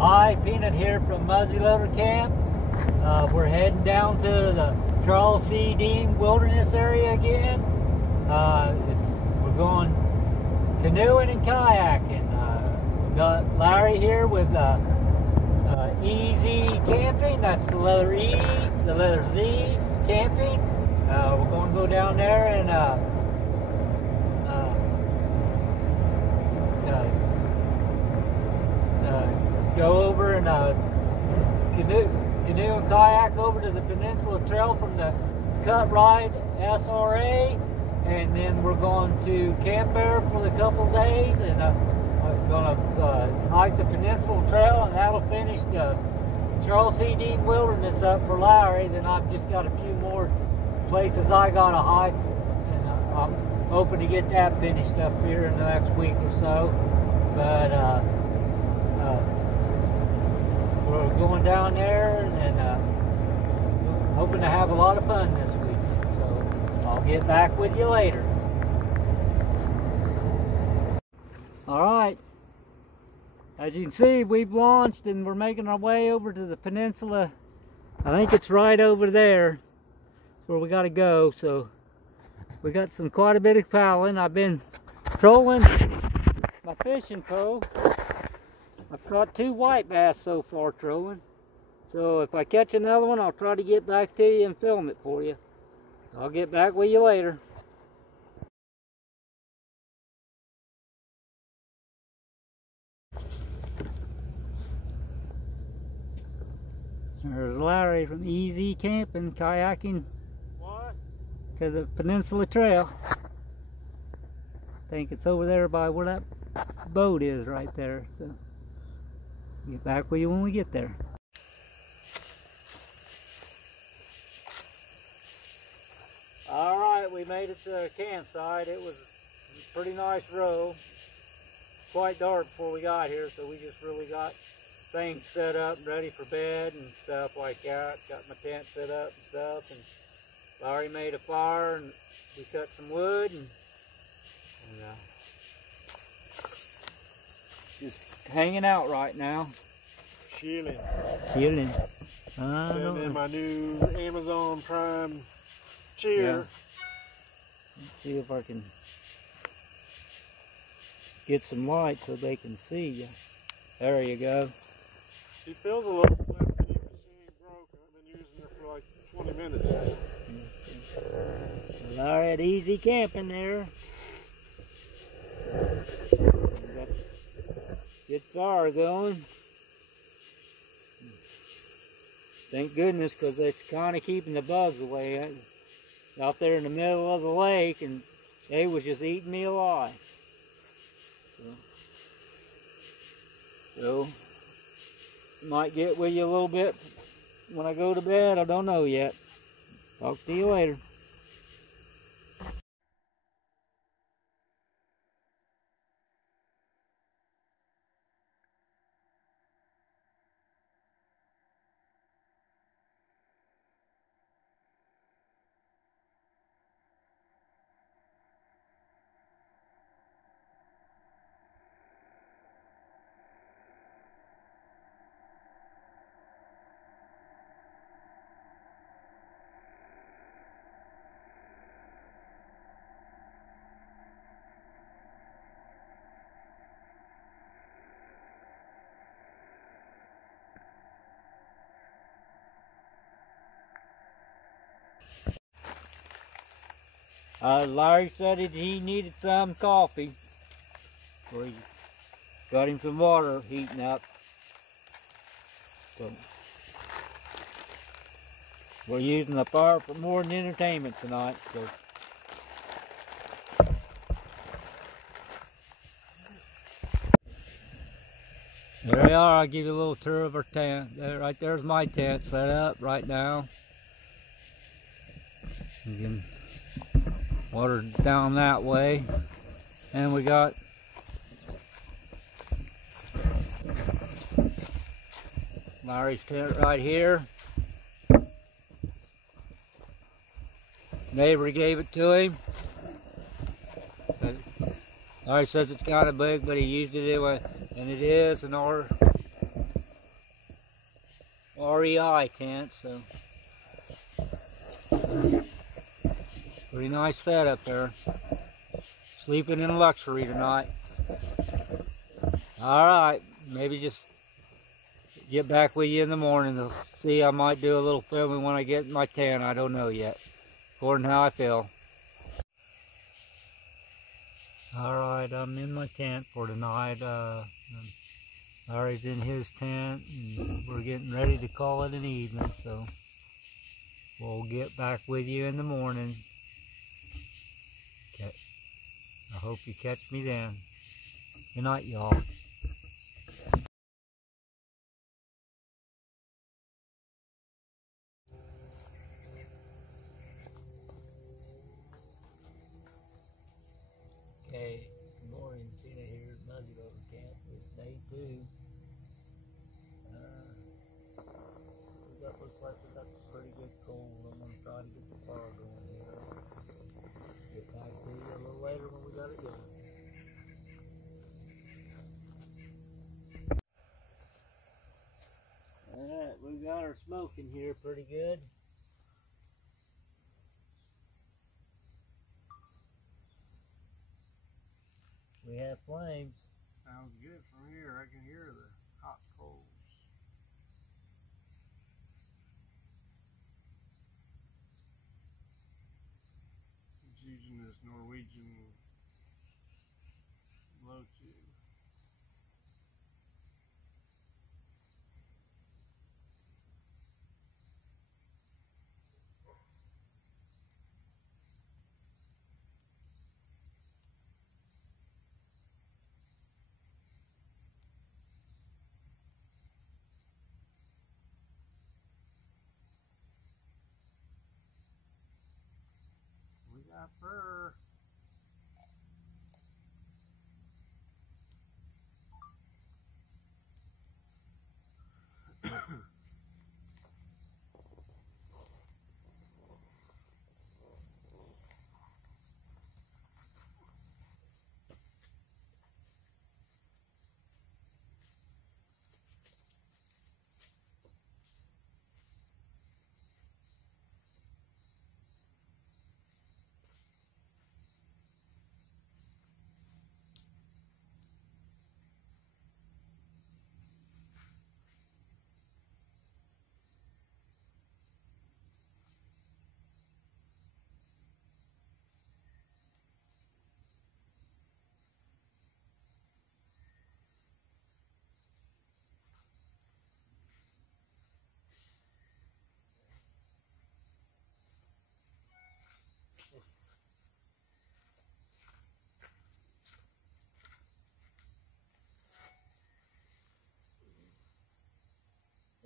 Hi, Peanut here from Muzzleloader Camp. We're heading down to the Charles C. Deam Wilderness area again. We're going canoeing and kayaking. We've got Larry here with EZ Camping. That's the letter E, the letter Z, Camping. We're going to go down there and go over and canoe and kayak over to the Peninsula Trail from the Cut Ride SRA, and then we're going to camp there for a couple days, and we're going to hike the Peninsula Trail, and that'll finish the Charles C. Deam Wilderness up for Larry. Then I've just got a few more places I got to hike, and I'm hoping to get that finished up here in the next week or so. But we're going down there and hoping to have a lot of fun this weekend. So I'll get back with you later. All right. As you can see, we've launched and we're making our way over to the peninsula. I think it's right over there where we got to go. So we got quite a bit of paddling. I've been trolling my fishing pole. I've caught 2 white bass so far trolling. So if I catch another one, I'll try to get back to you and film it for you. I'll get back with you later. There's Larry from EZ Camping, kayaking to the Peninsula Trail. I think it's over there by where that boat is right there. So get back with you when we get there. All right, we made it to the campsite. It was a pretty nice row. Quite dark before we got here, so we just really got things set up, ready for bed and stuff like that. Got my tent set up and stuff, and Larry made a fire, and we cut some wood, and just hanging out right now. Chilling. Chilling. Sitting in my new Amazon Prime chair. Yeah. Let's see if I can get some light so they can see you. There you go. She feels a little flat, but she ain't broke. I've been using her for like 20 minutes now. Larry at EZ Camping there. Got good fire going. Thank goodness, because it's kind of keeping the bugs away. Out there in the middle of the lake, and they was just eating me alive. So might get with you a little bit when I go to bed. I don't know yet. Talk to you later. Larry said he needed some coffee. So he got him some water heating up. So we're using the fire for more than entertainment tonight. So there we are. I'll give you a little tour of our tent. Right there's my tent set up right now. You can water down that way, and we got Larry's tent right here. Neighbor gave it to him. Larry says it's kind of big, but he used it anyway, and it is an REI tent, so pretty nice setup there. Sleeping in luxury tonight. Alright, maybe just get back with you in the morning to see. I might do a little filming when I get in my tent. I don't know yet, according to how I feel. Alright, I'm in my tent for tonight. Larry's in his tent, and we're getting ready to call it an evening, so we'll get back with you in the morning. Okay. I hope you catch me then. Good night, y'all. Okay, good morning. Tina here at Muggy Over Camp. It's day 2. Looks like we got some pretty good cold. I'm going to try to get the fire going here. Get back to you a little later when we got it going. Alright, we got our smoke in here pretty good. We have flames. Sounds good from here. I can hear the hot coals. He's using this Norwegian blow tube. We got fur.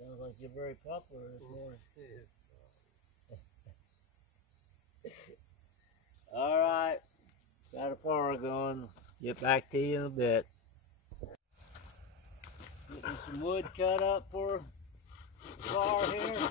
Sounds like you're very popular this morning. Alright, got a fire going. Get back to you in a bit. Getting some wood cut up for the fire here.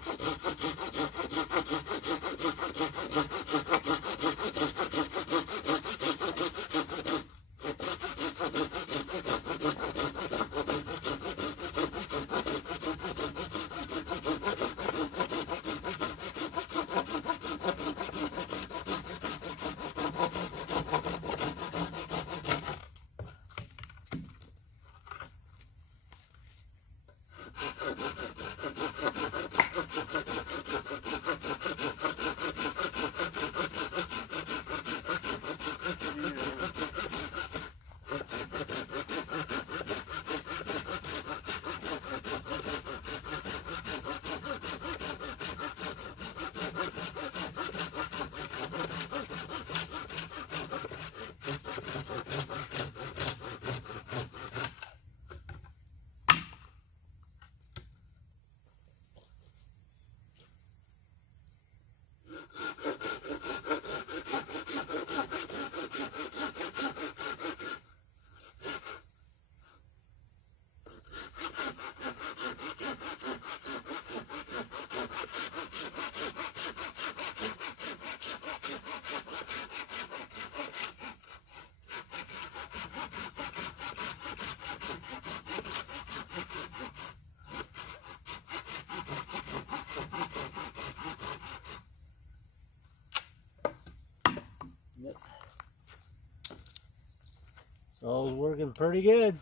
So it's working pretty good.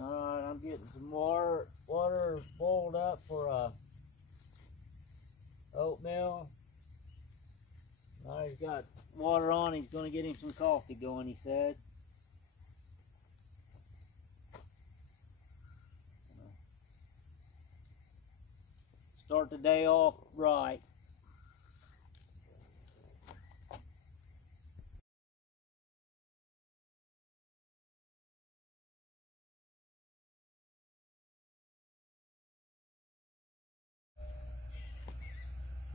Alright, I'm getting some water boiled up for oatmeal. Alright, he's got water on. He's going to get him some coffee going, he said. Start the day off right.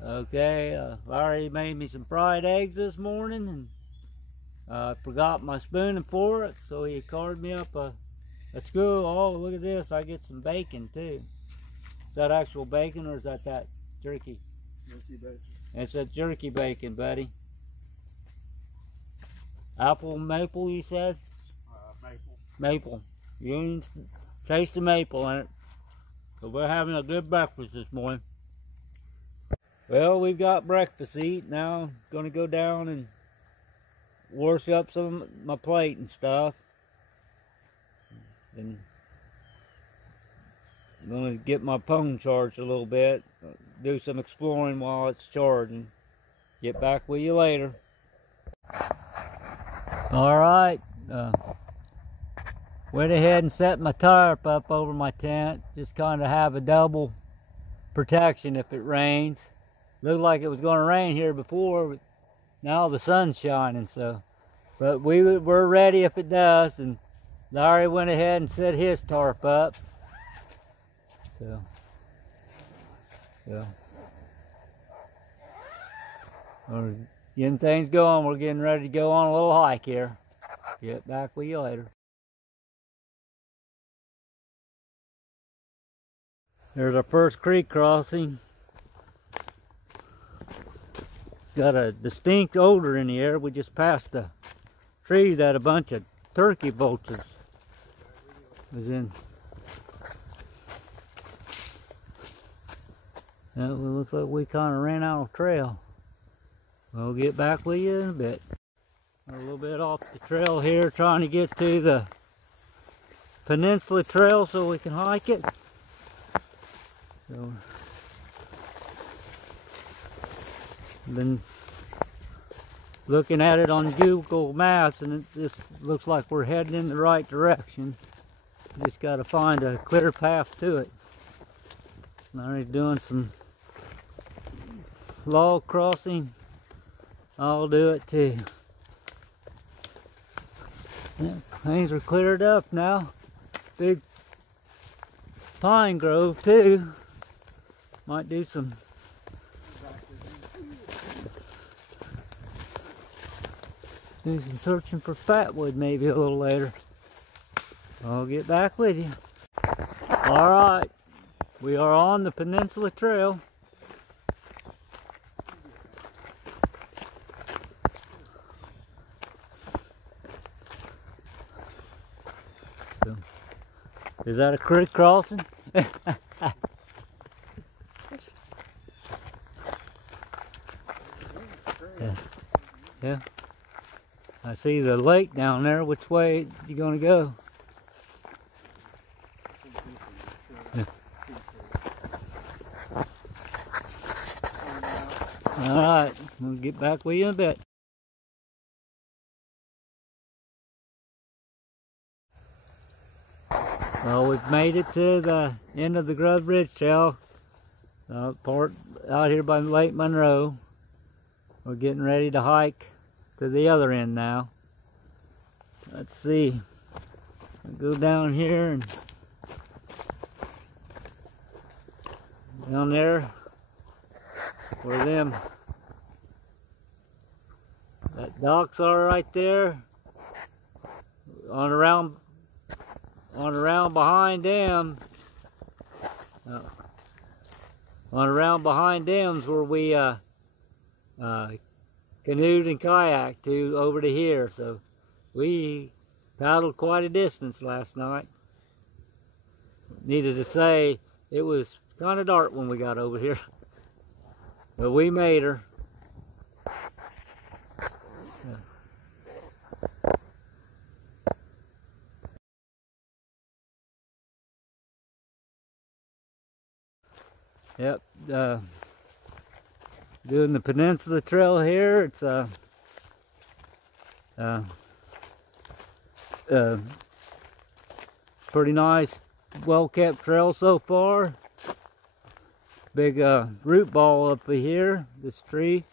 Okay, Larry made me some fried eggs this morning, and I forgot my spoon and fork, so he carved me up a skewer. Oh, look at this, I get some bacon too. Is that actual bacon, or is that jerky? Jerky bacon. It's a jerky bacon, buddy. Apple maple, you said? Maple. Maple. You can taste the maple in it. So we're having a good breakfast this morning. Well, we've got breakfast to eat. Now I'm going to go down and wash up some of my plate and stuff. And I'm going to get my phone charged a little bit. Do some exploring while it's charging. Get back with you later. Alright. Went ahead and set my tarp up over my tent. Just kind of have a double protection if it rains. Looked like it was going to rain here before, but now the sun's shining, so. But we're ready if it does, and Larry went ahead and set his tarp up. So. We're getting things going. We're getting ready to go on a little hike here. Get back with you later. There's our first creek crossing. Got a distinct odor in the air. We just passed a tree that a bunch of turkey vultures was in. It looks like we kind of ran out of trail. We'll get back with you in a bit. We're a little bit off the trail here, trying to get to the Peninsula trail so we can hike it. So, been looking at it on Google Maps, and it just looks like we're heading in the right direction. Just got to find a clear path to it. I'm already doing some log crossing. I'll do it too. Yeah, things are cleared up now. Big pine grove too. Might do some searching for fatwood maybe a little later. I'll get back with you. Alright, we are on the Peninsula Trail. So, is that a creek crossing? Yeah. I see the lake down there. Which way you gonna go? Yeah. Alright, we'll get back with you in a bit. Well, we've made it to the end of the Grub Ridge Trail, part out here by Lake Monroe. We're getting ready to hike to the other end now. Let's see. I'll go down here and down there where that docks are right there. On around behind them. On around behind them's where we canoed and kayaked to over to here. So we paddled quite a distance last night. Needless to say, it was kind of dark when we got over here, but we made her. Yep, doing the Peninsula Trail here. It's pretty nice, well-kept trail so far. Big root ball up here, this tree,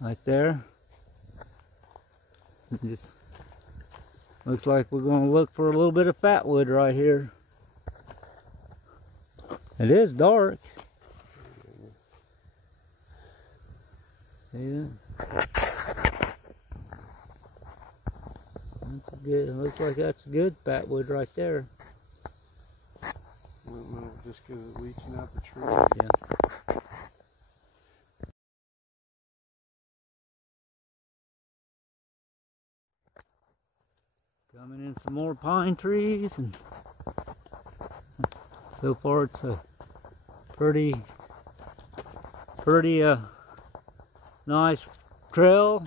right there. It just looks like we're going to look for a little bit of fatwood right here. It is dark. See that? That's a good. It looks like that's good fatwood right there. I don't know, just because it's leaching out the tree. Yeah. Coming in some more pine trees, and so far it's a pretty nice trail.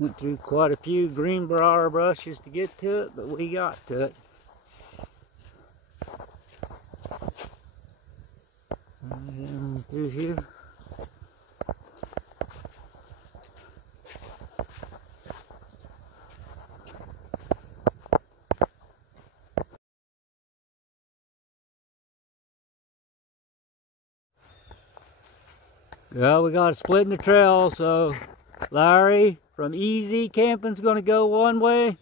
Went through quite a few greenbrier brushes to get to it, but we got to it. Right through here. Well, we got a split in the trail, so Larry from Easy Camping's going to go one way,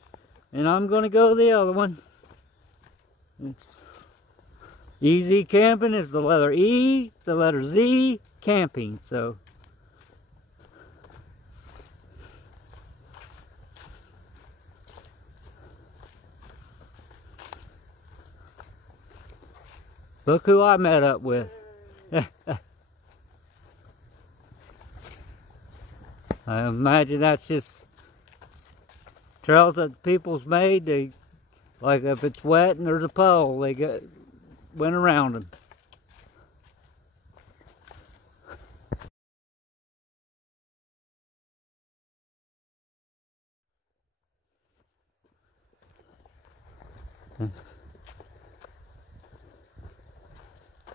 and I'm going to go the other one. Easy Camping is the letter E, the letter Z, camping. So look who I met up with. I imagine that's just trails that people's made. They, like if it's wet and there's a puddle, they went around them.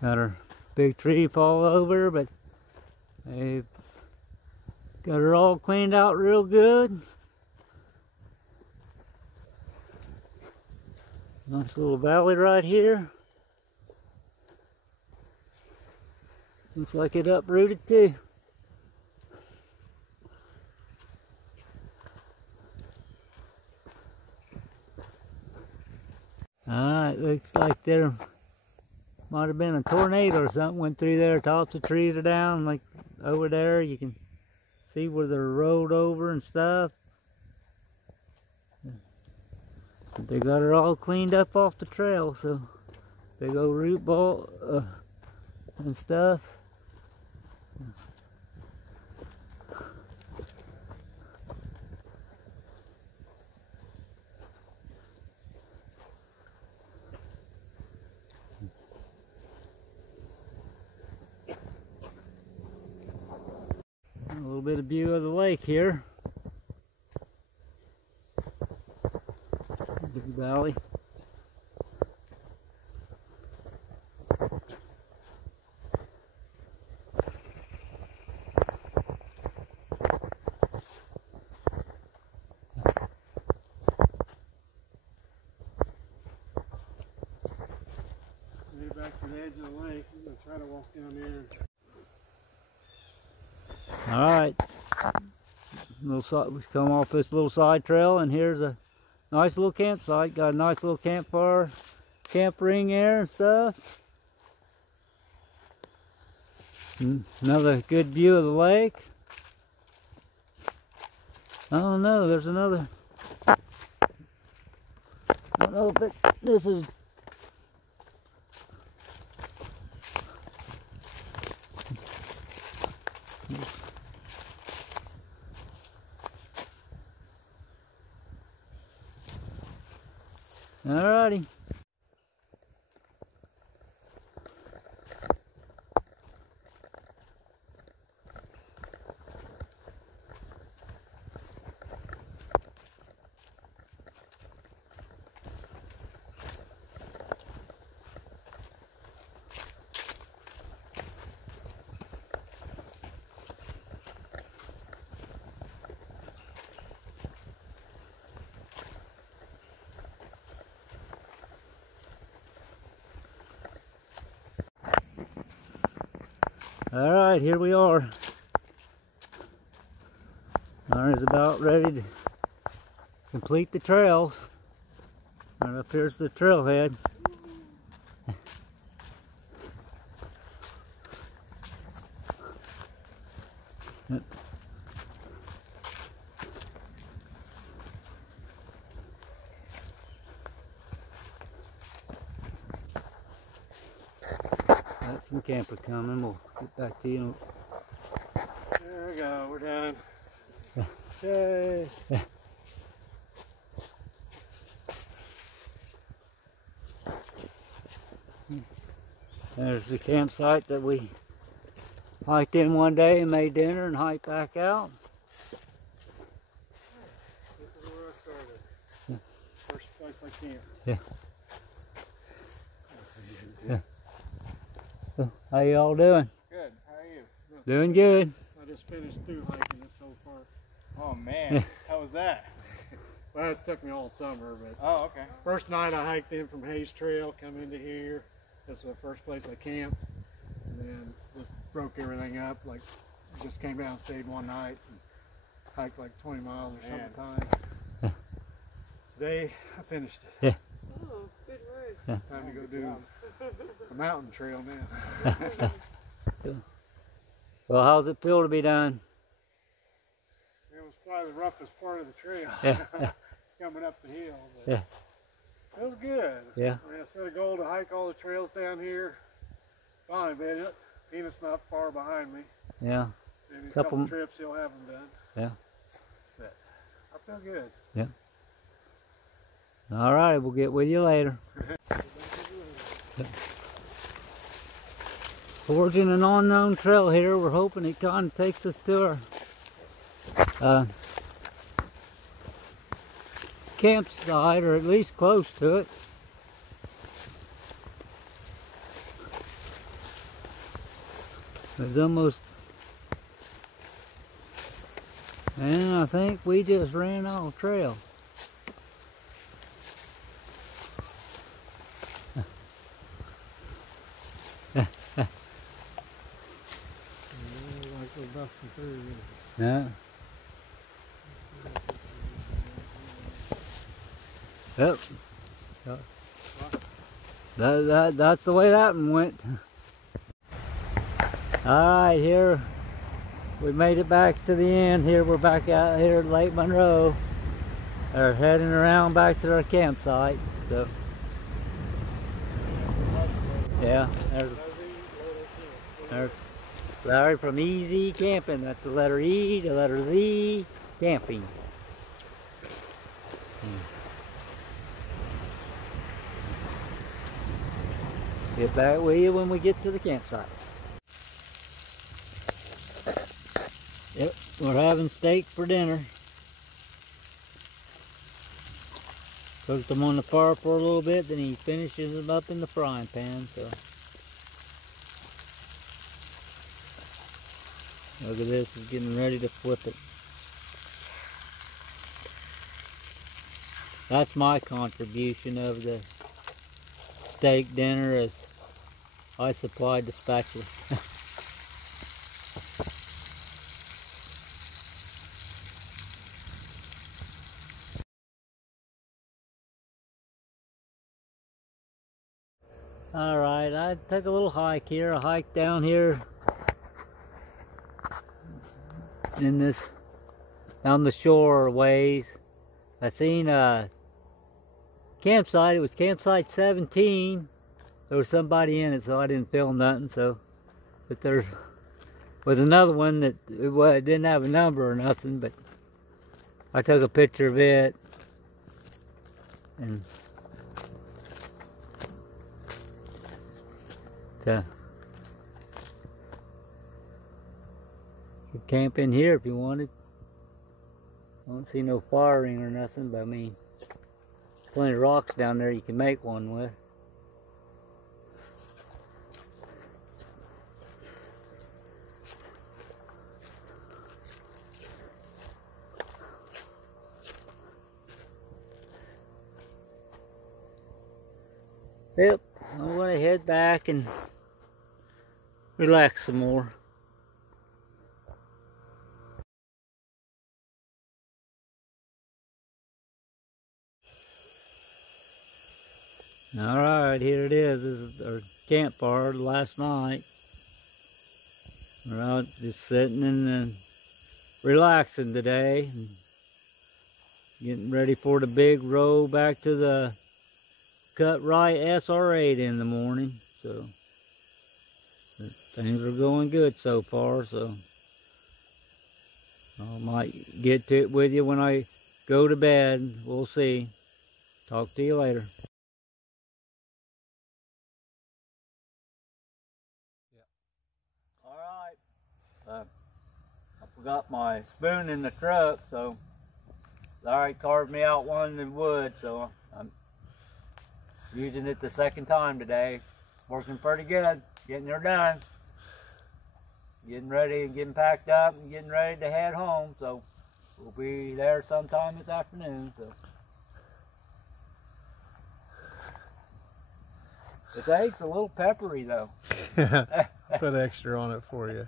Got our big tree fall over, but they've got her all cleaned out real good. Nice little valley right here. Looks like it uprooted too. Alright, looks like there might have been a tornado or something went through there. Tops of trees are down, like over there. You can see where they're rolled over and stuff. But they got her all cleaned up off the trail, so big old root ball and stuff. A little bit of view of the lake here. Big valley. Maybe back to the edge of the lake. I'm going to try to walk down there. Alright, we come off this little side trail, and here's a nice little campsite. Got a nice little campfire, camp ring there and stuff. Another good view of the lake. I don't know, there's another. I don't know if this is. Alrighty. All right, here we are. Lauren's about ready to complete the trails. Right up here's the trailhead. Yep. Got some camper coming. We'll get back to you. There we go. We're done. Yay. There's the campsite that we hiked in one day and made dinner and hiked back out. This is where I started. Yeah. First place I camped. Yeah. So, how you all doing? Good. How are you? Doing good. I just finished through hiking this whole part. Oh man, how was that? Well, it took me all summer, but Oh, okay. first night I hiked in from Hayes Trail, come into here. That's the first place I camped, and then just broke everything up. Like, just came down, stayed one night, and hiked like 20 miles or Man. something. Today I finished it. Yeah. Oh, good work. Time to go do a mountain trail now. Well, how's it feel to be done? It was probably the roughest part of the trail. Yeah. Coming up the hill. But Yeah. it was good. Yeah. I set a goal to hike all the trails down here. Finally made it. Peanut's not far behind me. Yeah. Maybe a Couple- couple trips he'll have them done. Yeah. But I feel good. All right, we'll get with you later. Forging an unknown trail here. We're hoping it kind of takes us to our campsite, or at least close to it. It's almost, and I think we just ran off trail. Like we're busting through. Yeah. Yep. That's the way that one went. Alright, here we made it back to the end. Here we're back out here at Lake Monroe. We're heading around back to our campsite. So yeah, there's Larry from Easy Camping. That's the letter E, the letter Z, camping. Get back with you when we get to the campsite. Yep, we're having steak for dinner. Cooked them on the fire for a little bit, then he finishes them up in the frying pan. So look at this, he's getting ready to flip it. That's my contribution of the steak dinner, as I supplied the spatula. Alright, I took a little hike here. I hiked down here in this, down the shore ways. I seen a campsite. It was campsite 17. There was somebody in it, so I didn't film nothing. So, but there was another one that it didn't have a number or nothing, but I took a picture of it and could camp in here if you wanted. I don't see no firing or nothing, but I mean, plenty of rocks down there you can make one with. Yep, I'm going to head back and relax some more. Alright, here it is. This is our campfire last night. We're out just sitting and relaxing today. And getting ready for the big row back to the cut right SR8 in the morning. So things are going good so far. So I might get to it with you when I go to bed. We'll see. Talk to you later. Alright, I forgot my spoon in the truck, so Larry carved me out one in wood, so I'm using it the second time today. Working pretty good, getting her done. Getting ready and getting packed up and getting ready to head home, so we'll be there sometime this afternoon. So this egg's a little peppery though. Put extra on it for you.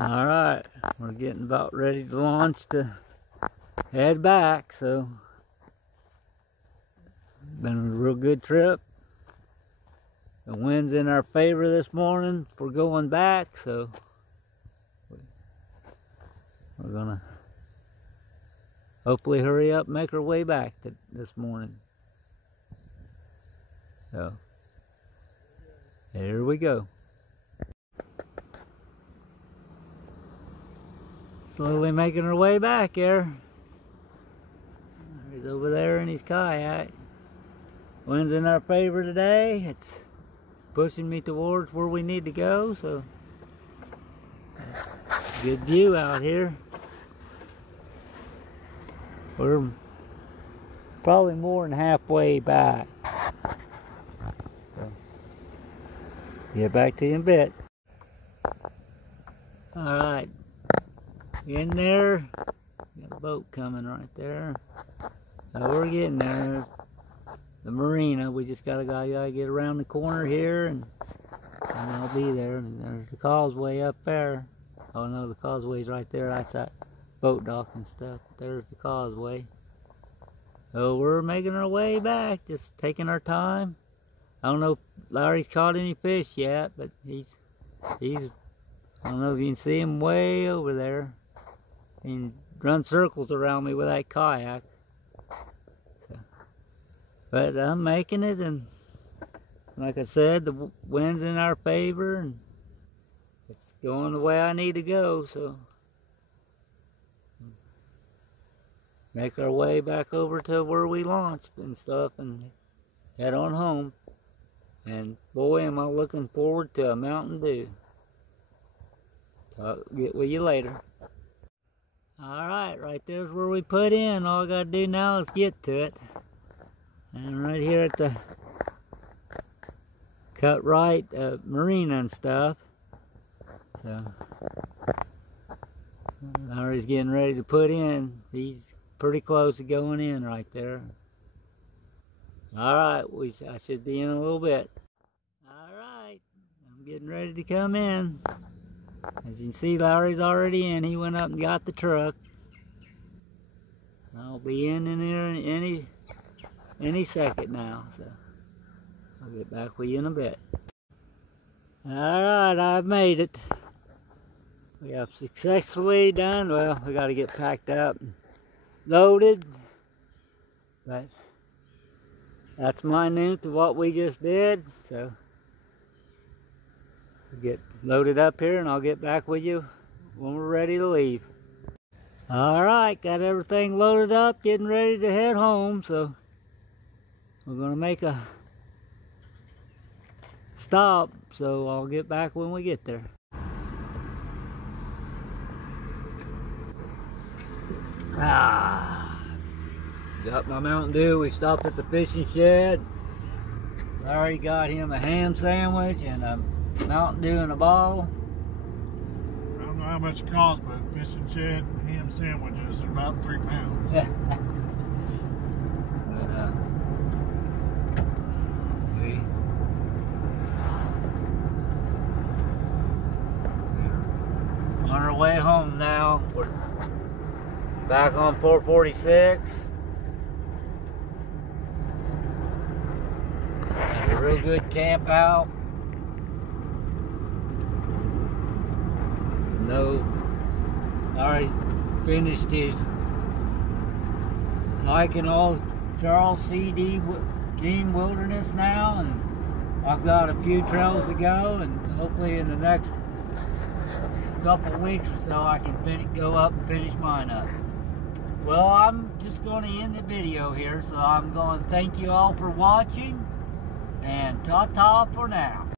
Alright, we're getting about ready to launch to head back, so been a real good trip. The wind's in our favor this morning for going back, so we're gonna hopefully hurry up and make our way back this morning. So here we go. Slowly making our way back here. He's over there in his kayak. Wind's in our favor today. It's pushing me towards where we need to go, so good view out here. We're probably more than halfway back. So, get back to you in a bit. Alright, in there, got a boat coming right there. We're getting there. The marina, we just gotta get around the corner here and I'll be there. And there's the causeway up there. Oh no, the causeway's right there. That's that boat dock and stuff. There's the causeway. So we're making our way back, just taking our time. I don't know if Larry's caught any fish yet, but he's I don't know if you can see him way over there. He runs circles around me with that kayak. But I'm making it, and like I said, the wind's in our favor, and it's going the way I need to go, so make our way back over to where we launched and stuff and head on home. And boy, am I looking forward to a Mountain Dew. I'll get with you later. Alright, right there's where we put in. All I gotta do now is get to it. And right here at the cut right marina and stuff. So Larry's getting ready to put in. He's pretty close to going in right there. Alright, I should be in a little bit. Alright, I'm getting ready to come in. As you can see, Larry's already in. He went up and got the truck. I'll be in there any second now, so I'll get back with you in a bit. Alright, I've made it. We have successfully done, well, we got to get packed up and loaded, but that's minute to what we just did, so we'll get loaded up here and I'll get back with you when we're ready to leave. Alright, got everything loaded up, getting ready to head home, so we're going to make a stop, so I'll get back when we get there. Got my Mountain Dew. We stopped at the fishing shed. Larry got him a ham sandwich and a Mountain Dew in a bottle. I don't know how much it costs, but fishing shed ham sandwiches are about 3 pounds. We're on our way home now. We're back on 446. It's a real good camp out. No, already finished his hiking all Charles C. Deam Wilderness now, and I've got a few trails to go, and hopefully in the next couple of weeks or so I can go up and finish mine up. Well, I'm just going to end the video here, so I'm going to thank you all for watching, and ta-ta for now.